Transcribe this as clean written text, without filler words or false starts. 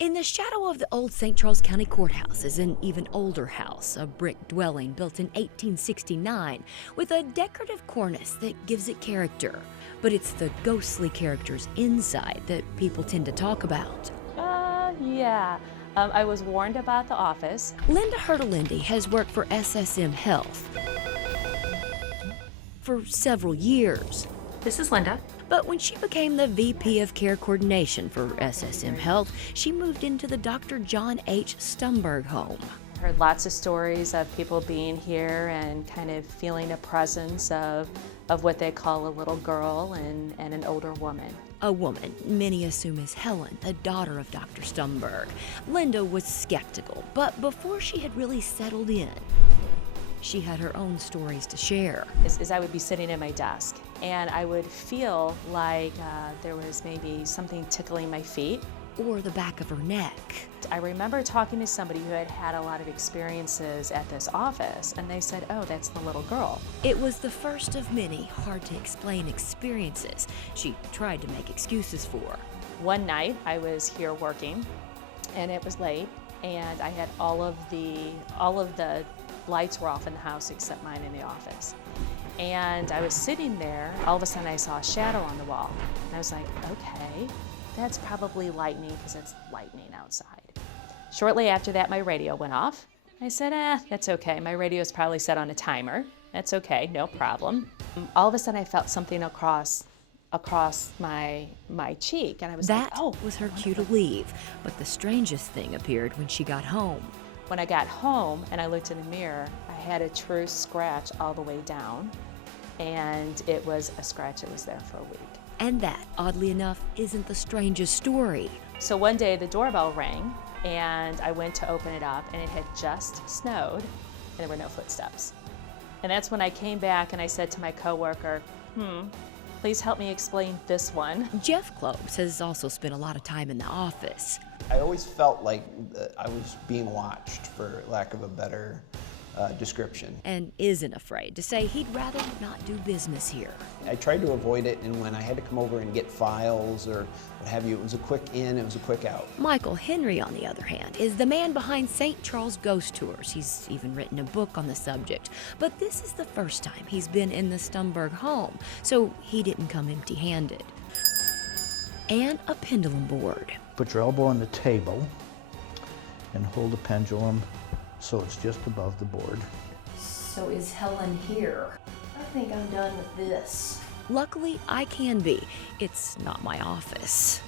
In the shadow of the old St. Charles County Courthouse is an even older house, a brick dwelling built in 1869 with a decorative cornice that gives it character. But it's the ghostly characters inside that people tend to talk about. Yeah. I was warned about the office. Linda Hurtelinde has worked for SSM Health for several years. This is Linda. But when she became the VP of Care Coordination for SSM Health, she moved into the Dr. John H. Stumberg home. I heard lots of stories of people being here and kind of feeling a presence of what they call a little girl and an older woman. A woman many assume is Helen, the daughter of Dr. Stumberg. Linda was skeptical, but before she had really settled in, she had her own stories to share. As I would be sitting at my desk, and I would feel like there was maybe something tickling my feet. Or the back of her neck. I remember talking to somebody who had had a lot of experiences at this office, and they said, oh, that's the little girl. It was the first of many hard-to-explain experiences she tried to make excuses for. One night, I was here working, and it was late, and I had all of the lights were off in the house except mine in the office. And I was sitting there, all of a sudden I saw a shadow on the wall. And I was like, okay, that's probably lightning because it's lightning outside. Shortly after that, my radio went off. I said, that's okay. My radio is probably set on a timer. That's okay, no problem. All of a sudden I felt something across my cheek, and I was that like, oh. was her cue to leave. But the strangest thing appeared when she got home. When I got home and I looked in the mirror, I had a true scratch all the way down, and it was a scratch that was there for a week. And that, oddly enough, isn't the strangest story. So one day the doorbell rang, and I went to open it up, and it had just snowed, and there were no footsteps. And that's when I came back and I said to my coworker, please help me explain this one. Jeff Klobes has also spent a lot of time in the office. I always felt like I was being watched, for lack of a better description. And isn't afraid to say he'd rather not do business here. I tried to avoid it, and when I had to come over and get files or what have you, it was a quick in, it was a quick out. Michael Henry, on the other hand, is the man behind St. Charles Ghost Tours. He's even written a book on the subject. But this is the first time he's been in the Stumberg home, so he didn't come empty-handed. And a pendulum board. Put your elbow on the table and hold the pendulum so it's just above the board. So is Helen here? I think I'm done with this. Luckily, I can be. It's not my office.